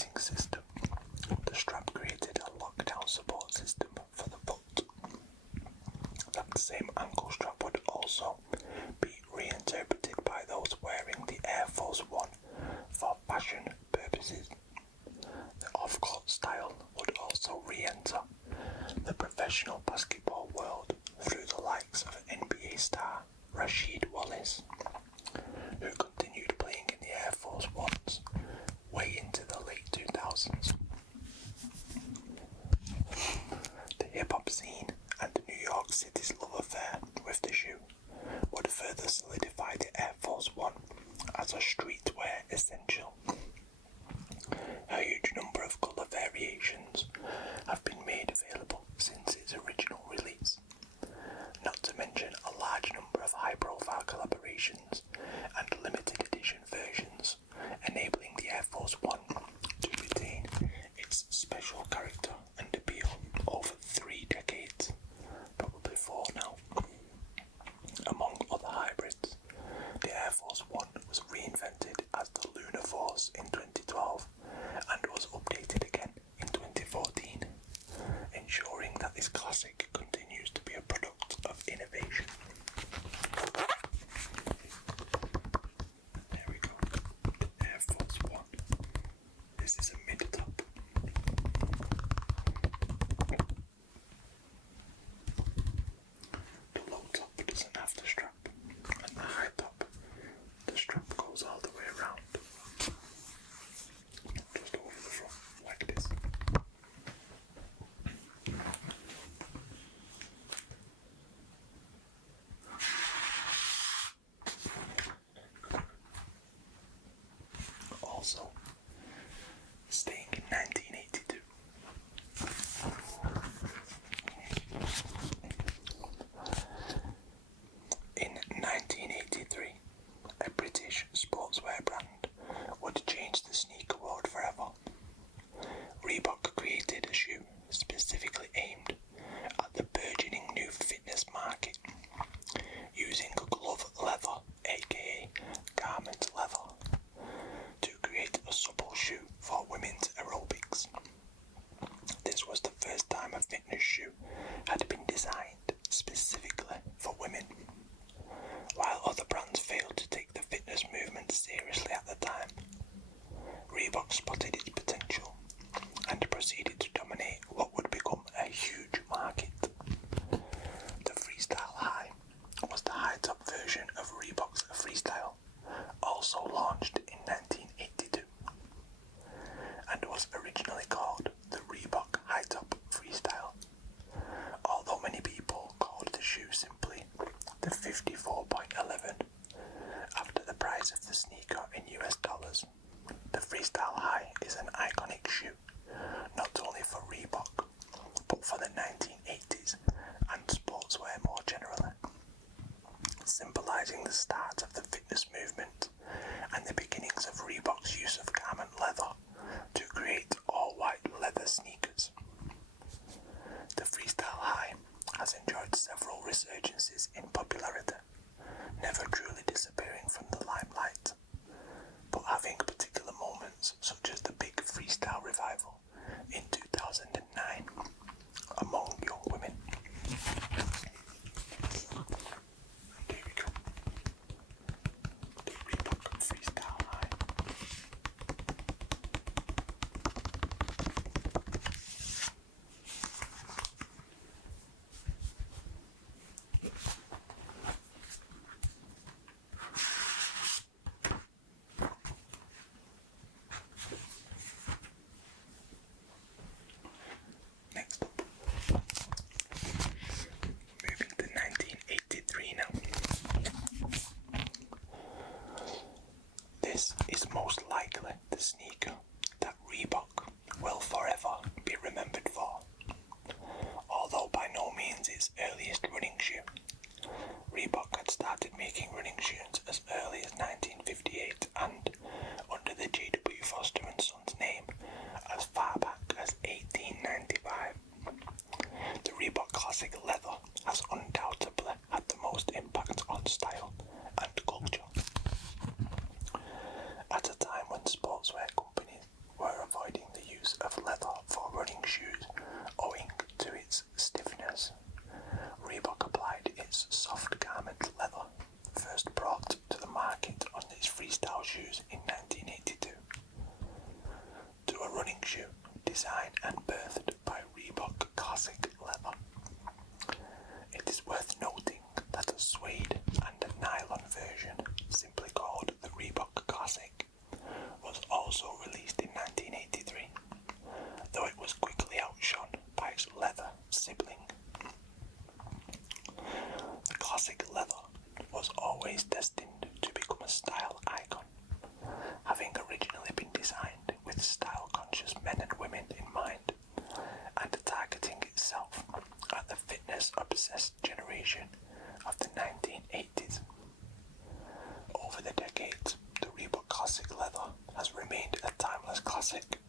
bracing system. The strap created a lockdown support system for the foot. That same ankle strap would also be reinterpreted by those wearing the Air Force One for fashion purposes. The off-court style would also re-enter the professional basketball world through the likes of NBA star Rasheed Wallace, who continued playing in the Air Force Ones way into the late 2000s. The hip-hop scene and New York City's love affair with the shoe would further solidify the Air Force One as a streetwear essential. A huge number of colour variations have been made available since its original release, not to mention a large number of high-profile collaborations and limited edition versions, enabling the Air Force One to retain its special character and appeal over 3 decades, probably 4 now. Among other hybrids, the Air Force One was reinvented as the Lunar Force in 2012 and was updated again in 2014, ensuring that this classic continues to be a product of innovation. There we go, the Air Force One. This is a mid-top. The low top doesn't have the strap, and the high top, the strap goes all the way around, just over the front, like this. Also, staying in 1982. In 1983, a British sportswear brand would change the sneaker world forever. Reebok created a shoe specifically aimed at the burgeoning new fitness market, using glove leather, aka garment leather, to create a supple shoe for women's aerobics. This was the first time a fitness shoe had been designed specifically for women. While other brands failed to take the fitness movement seriously at the time, Reebok spotted its potential and proceeded to dominate what would become a huge market. The Freestyle High was the high-top version of Reebok's Freestyle, also launched in 1982, and was originally called the Reebok High-Top Freestyle, although many people called the shoe simply the 54.11 after the price of the sneaker in US dollars. The Freestyle High is an iconic shoe, not only for Reebok, but for the 1980s and sportswear more generally, symbolising the start of the fitness movement and the beginnings of Reebok's use of garment leather to create all-white leather sneakers. The Freestyle High has enjoyed several resurgences in popularity, never truly disappearing from the limelight, but having particular moments such as the big freestyle revival in 2009 among young women. And here we go, the Reebok Freestyle High. shoe, designed and birthed by Reebok Classic Leather. It is worth noting that a suede and a nylon version, simply called the Reebok Classic, was also released in 1983, though it was quickly outshone by its leather sibling. The Classic Leather was always destined to become a style icon, having originally been designed with style-conscious men and women in mind, and targeting itself at the fitness-obsessed generation of the 1980s. Over the decades, the Reebok Classic Leather has remained a timeless classic,